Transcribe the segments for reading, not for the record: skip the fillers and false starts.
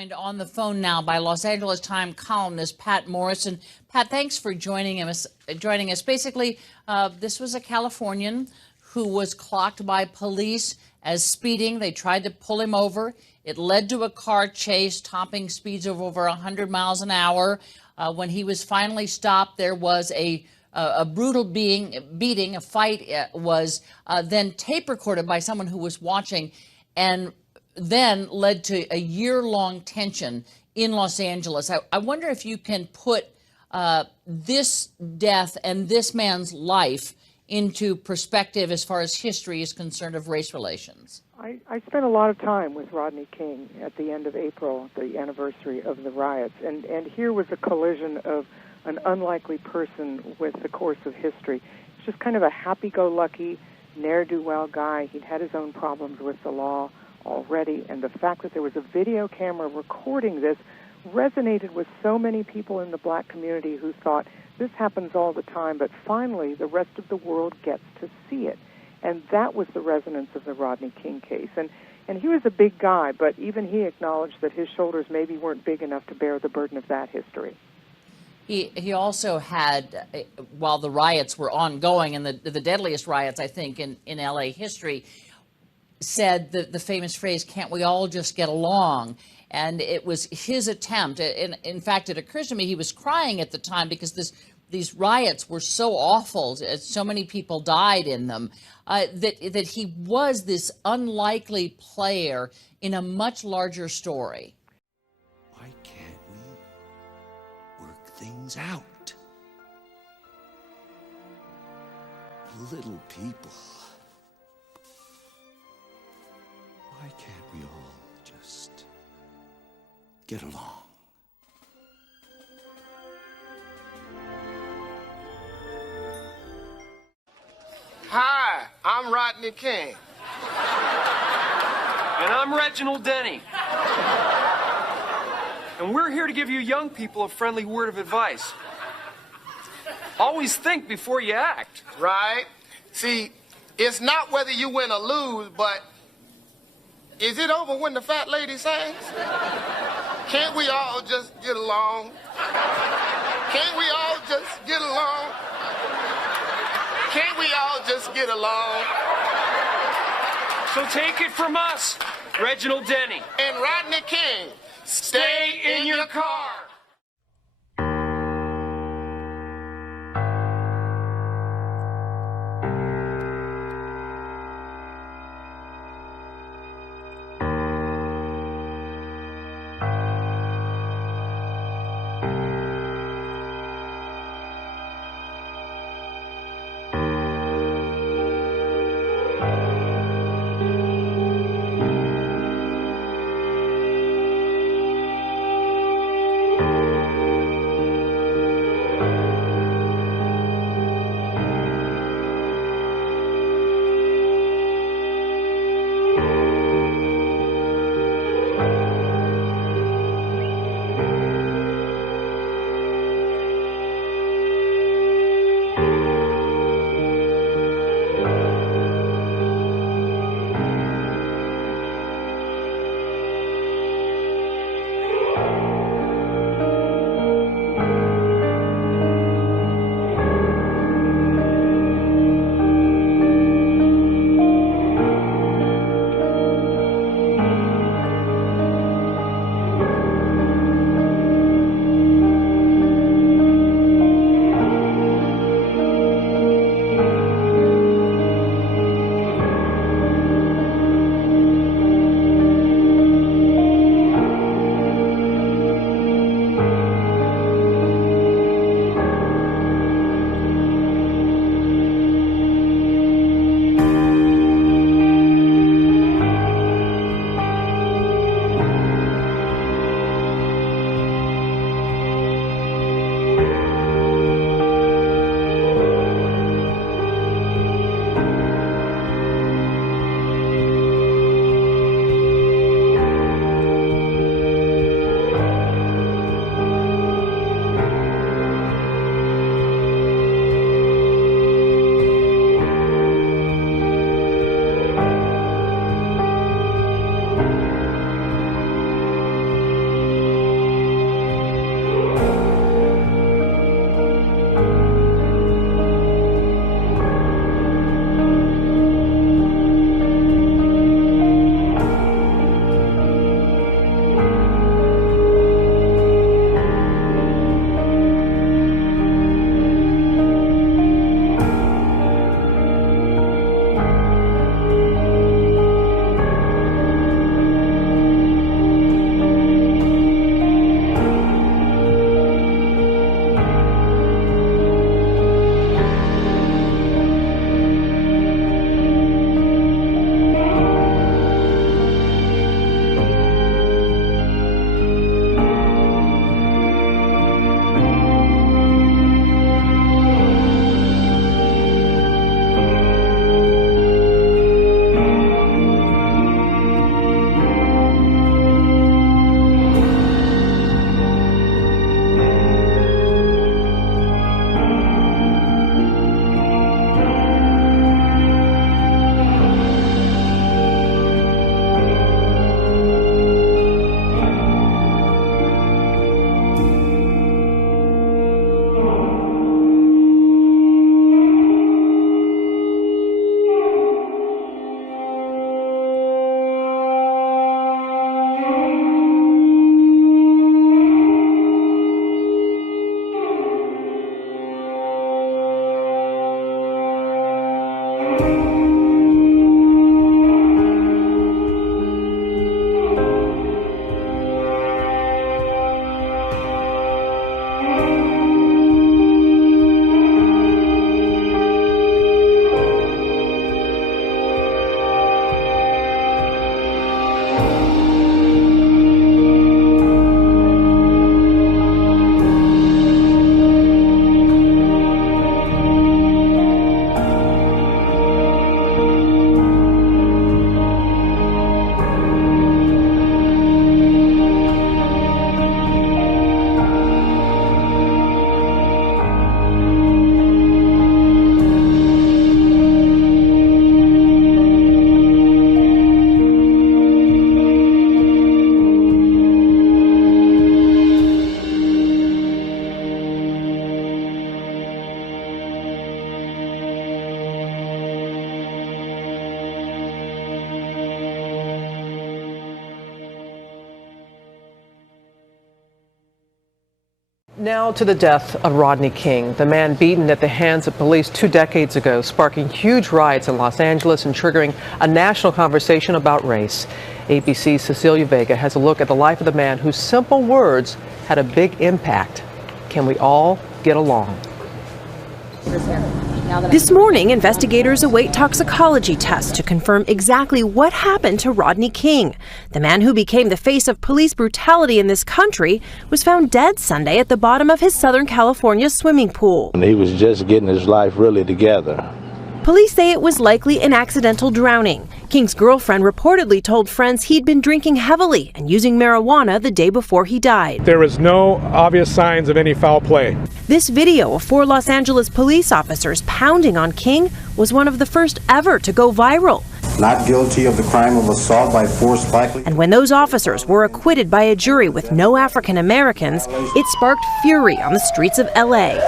joined on the phone now by Los Angeles Times columnist Pat Morrison. Pat, thanks for joining us. Basically, this was a Californian who was clocked by police as speeding. They tried to pull him over. It led to a car chase, topping speeds of over 100 miles an hour. When he was finally stopped, there was a brutal beating. A fight was then tape recorded by someone who was watching, and then led to a year-long tension in Los Angeles. I wonder if you can put this death and this man's life into perspective as far as history is concerned of race relations. I spent a lot of time with Rodney King at the end of April, the anniversary of the riots, and here was a collision of an unlikely person with the course of history. He's just kind of a happy-go-lucky, ne'er-do-well guy. He'd had his own problems with the law already, and the fact that there was a video camera recording this resonated with so many people in the black community who thought, this happens all the time, but finally the rest of the world gets to see it. And that was the resonance of the Rodney King case. And he was a big guy, but even he acknowledged that his shoulders maybe weren't big enough to bear the burden of that history. He also had, while the riots were ongoing, and the deadliest riots, I think, in L.A. history, said the famous phrase, "Can't we all just get along?" And it was his attempt. In fact, it occurs to me he was crying at the time because these riots were so awful, so many people died in them, that he was this unlikely player in a much larger story. Why can't we work things out? Little people. Why can't we all just get along? Hi, I'm Rodney King. And I'm Reginald Denny. And we're here to give you young people a friendly word of advice. Always think before you act. Right? See, it's not whether you win or lose, but is it over when the fat lady sings? Can't we all just get along? Can't we all just get along? Can't we all just get along? So take it from us, Reginald Denny. And Rodney King, stay in your car. Now to the death of Rodney King, the man beaten at the hands of police 2 decades ago, sparking huge riots in Los Angeles and triggering a national conversation about race. ABC's Cecilia Vega has a look at the life of the man whose simple words had a big impact. Can we all get along? This morning, investigators await toxicology tests to confirm exactly what happened to Rodney King. The man who became the face of police brutality in this country was found dead Sunday at the bottom of his Southern California swimming pool. He was just getting his life really together. Police say it was likely an accidental drowning. King's girlfriend reportedly told friends he'd been drinking heavily and using marijuana the day before he died. There was no obvious signs of any foul play. This video of 4 Los Angeles police officers pounding on King was one of the first ever to go viral. Not guilty of the crime of assault by force likely. And when those officers were acquitted by a jury with no African Americans, it sparked fury on the streets of LA.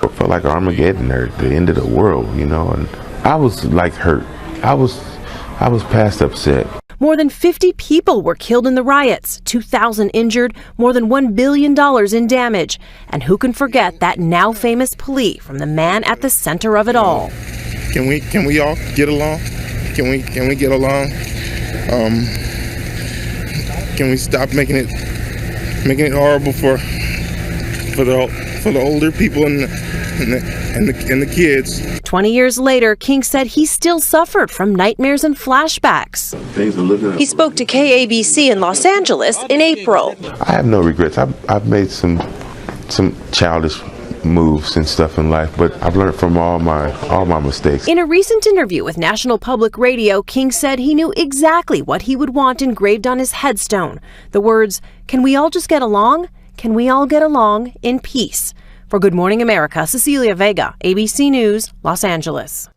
It felt like Armageddon or the end of the world, you know, and I was like hurt. I was past upset. More than 50 people were killed in the riots, 2,000 injured, more than $1 billion in damage. And who can forget that now famous plea from the man at the center of it all? Can we all get along? Can we get along? Can we stop making it horrible for the older people and the kids? 20 years later, King said he still suffered from nightmares and flashbacks. He spoke to KABC in Los Angeles in April. I have no regrets. I've made some childish moves and stuff in life, but I've learned from all my mistakes. In a recent interview with National Public Radio, King said he knew exactly what he would want engraved on his headstone. The words, "Can we all just get along? Can we all get along in peace?" For Good Morning America, Cecilia Vega, ABC News, Los Angeles.